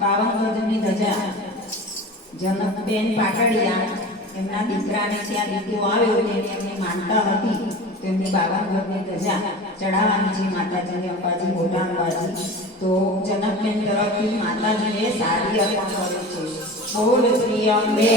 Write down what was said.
બાવન ગજની ધજા. જનકબેન પાટડિયા, એમના દીકરાને ત્યાં દીકરો આવ્યો તેની એમને માનતા હતી. તેમની બાવન ગજની ધજા ચડાવવાની છે માતાજીને, અંબાજી, મોટા અંબાજી. તો જનકબેન તરફથી માતાજીને સારી અર્પણ કરે છે. બોલ શ્રી અંબે